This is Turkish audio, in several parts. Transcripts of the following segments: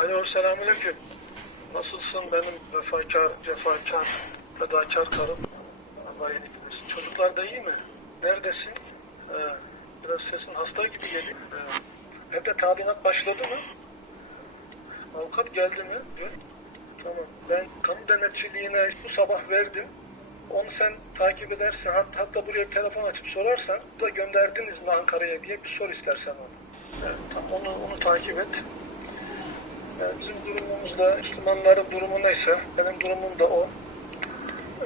Alo selamünaleyküm. Nasılsın benim vefakar, cefakar, fedakar karım? Allah iyilik versin. Çocuklar da iyi mi? Neredesin? Ee, biraz sesin hasta gibi geliyor. Ee, evde tadilat başladı mı? Avukat geldi mi? Evet. Tamam. Ben kamu denetçiliğine bu sabah verdim. Onu sen takip edersen, hatta, hatta buraya telefon açıp sorarsan, da gönderdiniz mi Ankara'ya diye bir sor istersen onu. Evet, onu, onu takip et. Yani bizim durumumuzda Müslümanların durumu neyse, benim durumum da o.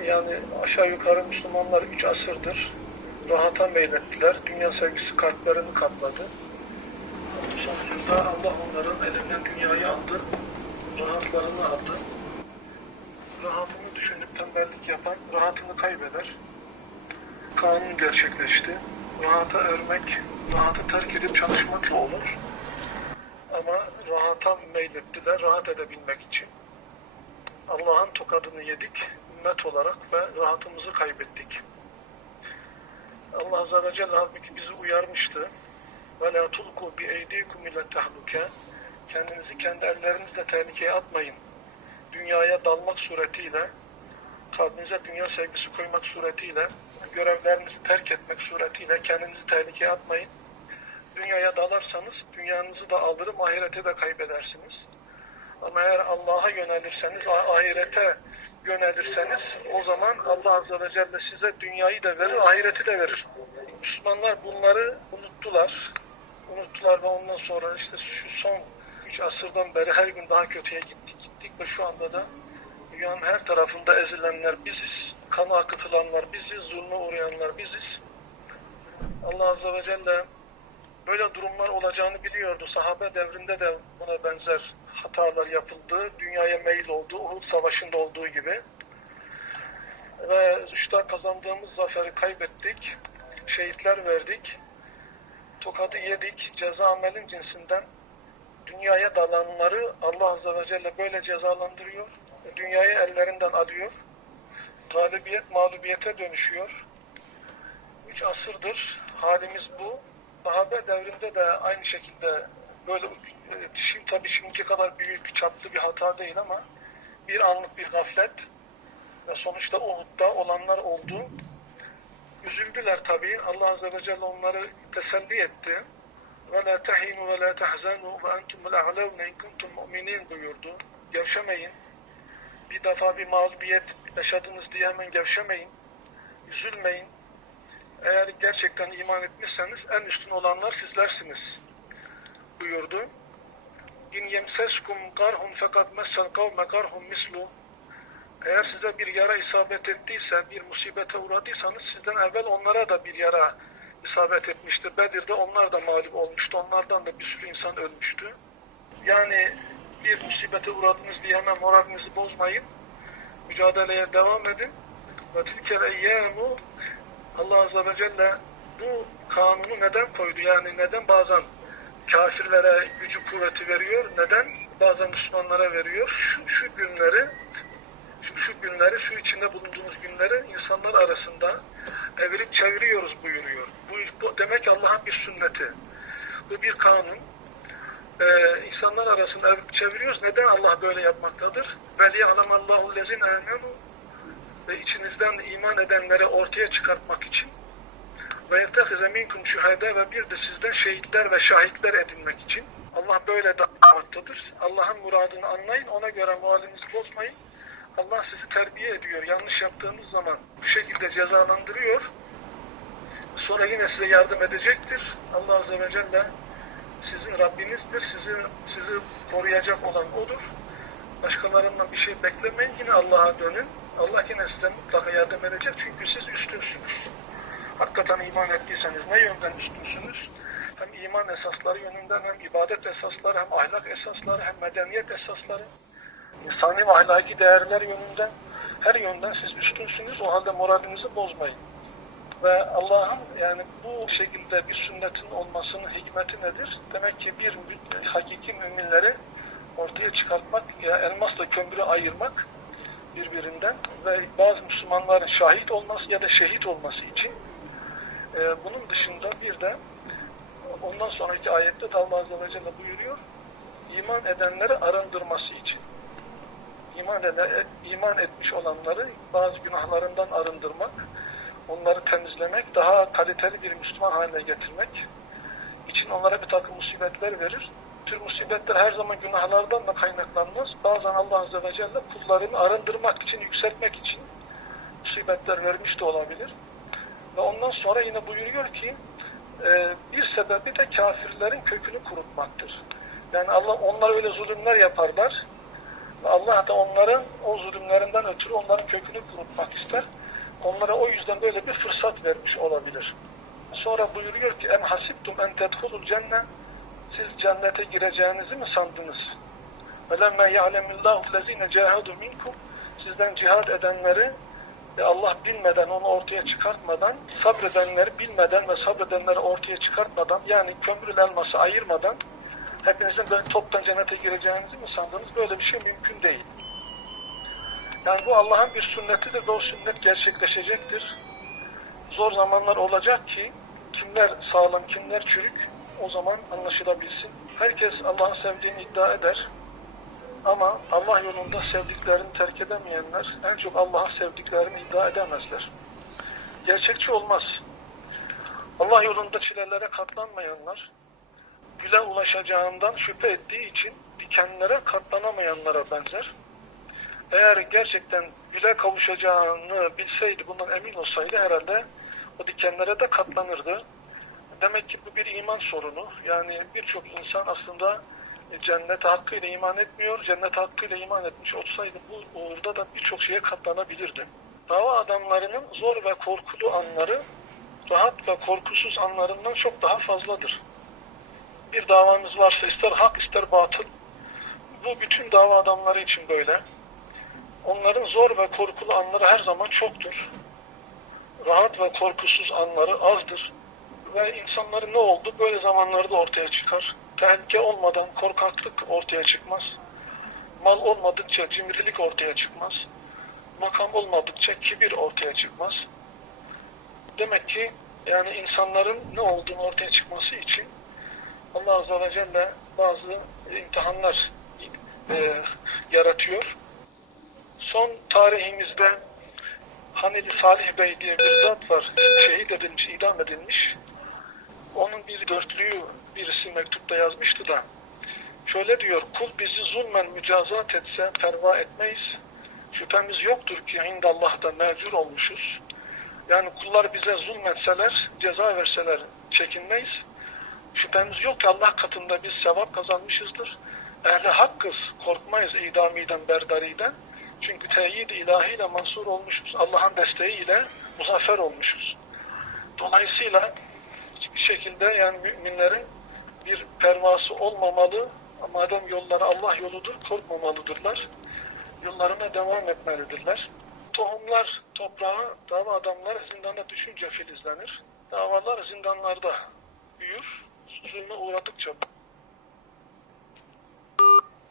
Yani aşağı yukarı Müslümanlar 3 asırdır rahata meylettiler. Dünya sevgisi kalplerini kapladı. Sonucunda Allah onların elinden dünyayı aldı, rahatlarını aldı. Rahatını düşünüp tembellik yapan rahatını kaybeder. Kanun gerçekleşti. Rahata ermek, rahatı terk edip çalışmakla olur. Ama rahata meylettiler, rahat edebilmek için. Allah'ın tokadını yedik, ümmet olarak ve rahatımızı kaybettik. Allah Azze ve Celle halbuki bizi uyarmıştı. وَلَا تُلْقُوا بِاَيْدِيكُمْ اِلَى تَحْلُكَ Kendinizi kendi ellerinizle tehlikeye atmayın. Dünyaya dalmak suretiyle, kalbinize dünya sevgisi koymak suretiyle, görevlerinizi terk etmek suretiyle kendinizi tehlikeye atmayın. Dünyaya dalarsanız dünyanızı da alırım, ahirete de kaybedersiniz. Ama eğer Allah'a yönelirseniz, ah- ahirete yönelirseniz o zaman Allah Azze ve Celle size dünyayı da verir, ahireti de verir. Müslümanlar bunları unuttular. Unuttular ve ondan sonra işte şu son 3 asırdan beri her gün daha kötüye gittik gittik ve şu anda da dünyanın her tarafında ezilenler biziz. Kanı akıtılanlar biziz, zulme uğrayanlar biziz. Allah Azze ve Celle böyle durumlar olacağını biliyordu. Sahabe devrinde de buna benzer hatalar yapıldı. Dünyaya meyil oldu. Uhud Savaşı'nda olduğu gibi. Ve işte kazandığımız zaferi kaybettik. Şehitler verdik. Tokadı yedik. Ceza amelin cinsinden dünyaya dalanları Allah Azze ve Celle böyle cezalandırıyor. Dünyayı ellerinden alıyor. Galibiyet mağlubiyete dönüşüyor. Üç asırdır halimiz bu. Sahabe devrinde de aynı şekilde böyle e, şimdi tabii şimdiki kadar büyük çaplı bir hata değil ama bir anlık bir gaflet ve sonuçta Uhud'da olanlar oldu. Üzüldüler tabii. Allah Azze ve Celle onları teselli etti. Ve la tehinu ve la tehzenu ve entumul a'levne in kuntum mu'minin buyurdu. Gevşemeyin. Bir defa bir mağlubiyet yaşadınız diye hemen gevşemeyin. Üzülmeyin. Eğer gerçekten iman etmişseniz en üstün olanlar sizlersiniz buyurdu. İn yemseskum karhun fakat messel kavme karhun mislu. Eğer size bir yara isabet ettiyse, bir musibete uğradıysanız sizden evvel onlara da bir yara isabet etmişti. Bedir'de onlar da mağlup olmuştu. Onlardan da bir sürü insan ölmüştü. Yani bir musibete uğradınız diye hemen moralinizi bozmayın. Mücadeleye devam edin. Tilkel eyyâmu Allah Azze ve Celle bu kanunu neden koydu? Yani neden bazen kafirlere gücü kuvveti veriyor? Neden bazen Müslümanlara veriyor? Şu, şu günleri şu, şu günleri, şu içinde bulunduğumuz günleri insanlar arasında evirip çeviriyoruz buyuruyor. Bu, bu demek Allah'ın bir sünneti. Bu bir kanun. Ee, insanlar arasında evirip çeviriyoruz. Neden Allah böyle yapmaktadır? Veliye alamallahu lezine emenu ve içinizden iman edenleri ortaya çıkartmak için ve yettehize minkum şühede ve bir de sizden şehitler ve şahitler edinmek için Allah böyle davranmaktadır. Allah'ın muradını anlayın, ona göre moralinizi bozmayın. Allah sizi terbiye ediyor. Yanlış yaptığınız zaman bu şekilde cezalandırıyor. Sonra yine size yardım edecektir. Allah Azze ve Celle sizin Rabbinizdir. Sizi, sizi koruyacak olan O'dur. Başkalarından bir şey beklemeyin. Yine Allah'a dönün. Allah yine size mutlaka yardım edecek. Çünkü siz üstünsünüz. Hakikaten iman ettiyseniz ne yönden üstünsünüz? Hem iman esasları yönünden hem ibadet esasları hem ahlak esasları hem medeniyet esasları insani ve ahlaki değerler yönünden her yönden siz üstünsünüz. O halde moralinizi bozmayın. Ve Allah'ın yani bu şekilde bir sünnetin olmasının hikmeti nedir? Demek ki bir hakiki müminleri ortaya çıkartmak ya elmasla kömürü ayırmak birbirinden ve bazı Müslümanların şahit olması ya da şehit olması için e, bunun dışında bir de ondan sonraki ayette de Allah buyuruyor iman edenleri arındırması için. İman, ede, iman etmiş olanları bazı günahlarından arındırmak, onları temizlemek, daha kaliteli bir Müslüman haline getirmek için onlara bir takım musibetler verir. Tür musibetler her zaman günahlardan da kaynaklanmaz. Bazen Allah Azze ve Celle kullarını arındırmak için, yükseltmek için musibetler vermiş de olabilir. Ve ondan sonra yine buyuruyor ki e, bir sebebi de kafirlerin kökünü kurutmaktır. Yani Allah onlar öyle zulümler yaparlar. Allah da onların o zulümlerinden ötürü onların kökünü kurutmak ister. Onlara o yüzden böyle bir fırsat vermiş olabilir. Sonra buyuruyor ki en hasibtum en tedhulul cenne siz cennete gireceğinizi mi sandınız? Ve lemme ya'lemillahu lezine cahadu minkum sizden cihad edenleri Allah bilmeden onu ortaya çıkartmadan sabredenleri bilmeden ve sabredenleri ortaya çıkartmadan yani kömürül elması ayırmadan hepinizin böyle toptan cennete gireceğinizi mi sandınız? Böyle bir şey mümkün değil. Yani bu Allah'ın bir sünnetidir ve o sünnet gerçekleşecektir. Zor zamanlar olacak ki kimler sağlam, kimler çürük o zaman anlaşılabilsin. Herkes Allah'ın sevdiğini iddia eder. Ama Allah yolunda sevdiklerini terk edemeyenler en çok Allah'ın sevdiklerini iddia edemezler. Gerçekçi olmaz. Allah yolunda çilelere katlanmayanlar, güle ulaşacağından şüphe ettiği için dikenlere katlanamayanlara benzer. Eğer gerçekten güle kavuşacağını bilseydi, bundan emin olsaydı herhalde o dikenlere de katlanırdı. Demek ki bu bir iman sorunu. Yani birçok insan aslında cennete hakkıyla iman etmiyor. Cennet hakkıyla iman etmiş olsaydı bu uğurda da birçok şeye katlanabilirdi. Dava adamlarının zor ve korkulu anları rahat ve korkusuz anlarından çok daha fazladır. Bir davamız varsa ister hak ister batıl bu bütün dava adamları için böyle. Onların zor ve korkulu anları her zaman çoktur. Rahat ve korkusuz anları azdır. Ve insanların ne oldu böyle zamanlarda ortaya çıkar. Tehlike olmadan korkaklık ortaya çıkmaz. Mal olmadıkça cimrilik ortaya çıkmaz. Makam olmadıkça kibir ortaya çıkmaz. Demek ki yani insanların ne olduğunu ortaya çıkması için Allah Azze ve Celle bazı imtihanlar e, yaratıyor. Son tarihimizde Haneli Salih Bey diye bir zat var. Şehit edilmiş, idam edilmiş. Onun bir dörtlüğü birisi mektupta yazmıştı da şöyle diyor kul bizi zulmen mücazat etse perva etmeyiz. Şüphemiz yoktur ki indallah'ta mecur olmuşuz. Yani kullar bize zulmetseler, ceza verseler çekinmeyiz. Şüphemiz yok ki Allah katında biz sevap kazanmışızdır. Ehli hakkız, korkmayız idamiden, berdariden. Çünkü teyid ilahiyle mansur olmuşuz. Allah'ın desteğiyle muzaffer olmuşuz. Dolayısıyla şekilde yani müminlerin bir pervası olmamalı. Madem yolları Allah yoludur, korkmamalıdırlar. Yollarına devam etmelidirler. Tohumlar toprağa, dava adamlar zindana düşünce filizlenir. Davalar zindanlarda büyür, zulme uğradıkça